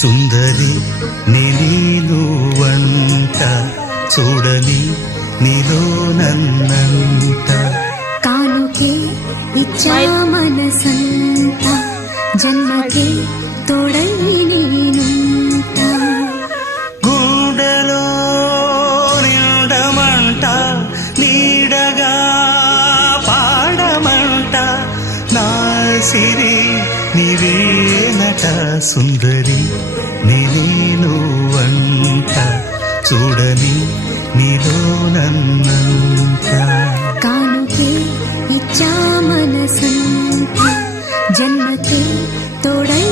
సుందరి నీలో వంట చూడని నీలో నన్నంట కానుకే ఇచ్చా మనసంత జన్మకే తోడై నేనుంట గుండెలో నిండమంట నీడగా పాడమంట నా సిరి నీవేనట సుందరి నీలో వంట చూడని నీలో నన్నంత కానుకే ఇచ్చా మనసంత జన్మకే తోడై